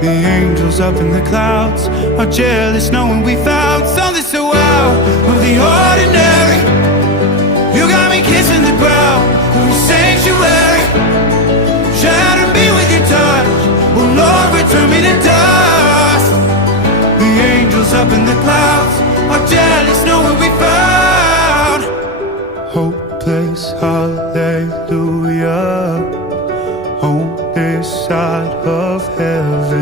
The angels up in the clouds are jealous knowing we found something so out of the ordinary. You got me kissing the ground, every sanctuary. Shatter me with your touch, oh Lord, return me to dust. The angels up in the clouds are jealous knowing we found hopeless, hallelujah, on this side of heaven.